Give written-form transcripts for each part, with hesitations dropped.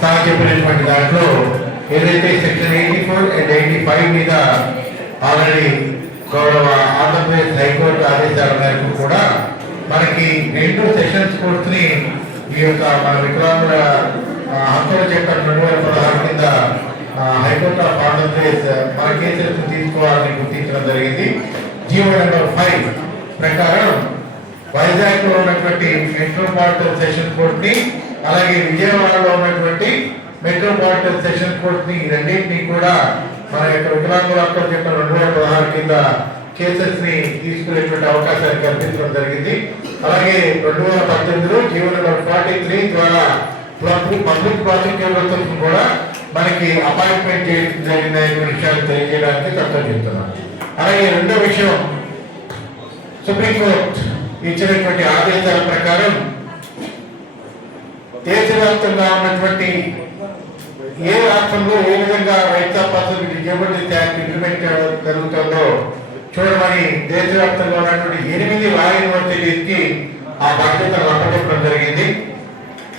Sir చెప్పినటువంటి దాంట్లో ఏదైతే సెక్షన్ 84 అండ్ 85 మీద ఆల్రెడీ గౌరవ ఆంధ్రప్రదేశ్ హైకోర్టు ఆదేశాల మేరకు కూడా మనకి 2 సెషన్స్ కోర్టుని ఈ యొక్క మన వికలాంగుల హక్కుల చట్టం 2016 కింద హైకోర్టు ఆఫ్ ఆంధ్రప్రదేశ్ మన కేసులను తీసుకోవాలని గుర్తించడం జరిగింది. జీవో నెంబర్ 5 ప్రకారం వైజాగ్ లో ఉన్నటువంటి మెట్రోపాలిటన్ సెషన్ కోర్ట్ ని అలాగే విజయవాడలో ఉన్నటువంటి మెట్రోపాలిటన్ సెషన్ కోర్ట్ ని రెండింటినీ కూడా మన యొక్క వికలాంగుల హక్కుల చట్టం 2016 కింద కేసెస్ ని తీసుకునేటువంటి అవకాశాన్ని కల్పించడం జరిగింది. అలాగే 2018లో జీవో నెంబర్ 43 ద్వారా పబ్లిక్ ప్రాసిక్యూటర్స్ కూడా మనకి అపాయింట్మెంట్ చేయడం జరిగిన విషయాలు తెలియజేయడానికి చట్టం చెప్తున్నాను. అలాగే రెండో విషయం, సుప్రీంకోర్టు ఇచ్చినటువంటి ఆదేశాల ప్రకారం దేశవ్యాప్తంగా ఉన్నటువంటి ఏ రాష్ట్రంలో ఏ విధంగా rights of person disability act implement జరుగుతుందో చూడమని దేశవ్యాప్తంగా ఉన్నటువంటి 8 లా యూనివర్సిటీస్కి ఆ బాధ్యతలు అప్పచెప్పడం జరిగింది.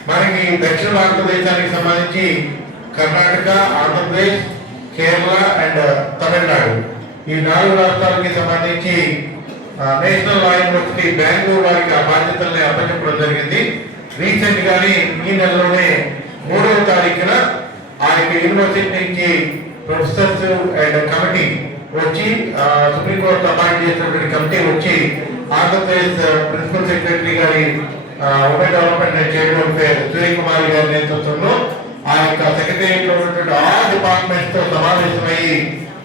మనకి దక్షిణ భారతదేశానికి సంబంధించి కర్ణాటక, ఆంధ్రప్రదేశ్, కేరళ అండ్ తమిళనాడు ఈ 4 రాష్ట్రాలకి సంబంధించి నేషనల్ లా యూనివర్సిటీ బెంగళూరు వారికి ఆ బాధ్యతల్ని అప్పచెప్పడం జరిగింది. రీసెంట్ గానీ ఈ నెలలోనే 3వ తారీఖున ఆ యొక్క యూనివర్సిటీ నుంచి ప్రొఫెసర్స్ అండ్ కమిటీ వచ్చి సుప్రీంకోర్టు అపాయింట్ చేసినటువంటి కమిటీ వచ్చి ఆంధ్రప్రదేశ్ ప్రిన్సిపల్ సెక్రటరీ గారి women development and child welfare Suryakumari గారి నేతృత్వంలో ఆ యొక్క సెక్రటరియట్ లో ఉన్నటువంటి ఆ డిపార్ట్మెంట్స్ తో సమావేశమయ్యి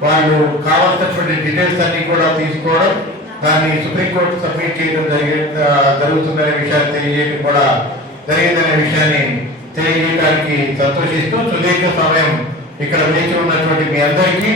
వాళ్ళు కావాల్సినటువంటి డీటెయిల్స్ అన్ని కూడా తీసుకోవడం, దాన్ని సుప్రీంకోర్టు సబ్మిట్ చేయడం జరుగుతుందనే విషయాన్ని తెలియజేయడం కూడా జరిగిందనే విషయాన్ని తెలియజేయడానికి సంతోషిస్తూ సుదీర్ఘ సమయం ఇక్కడ వేచి ఉన్నటువంటి మీ అందరికీ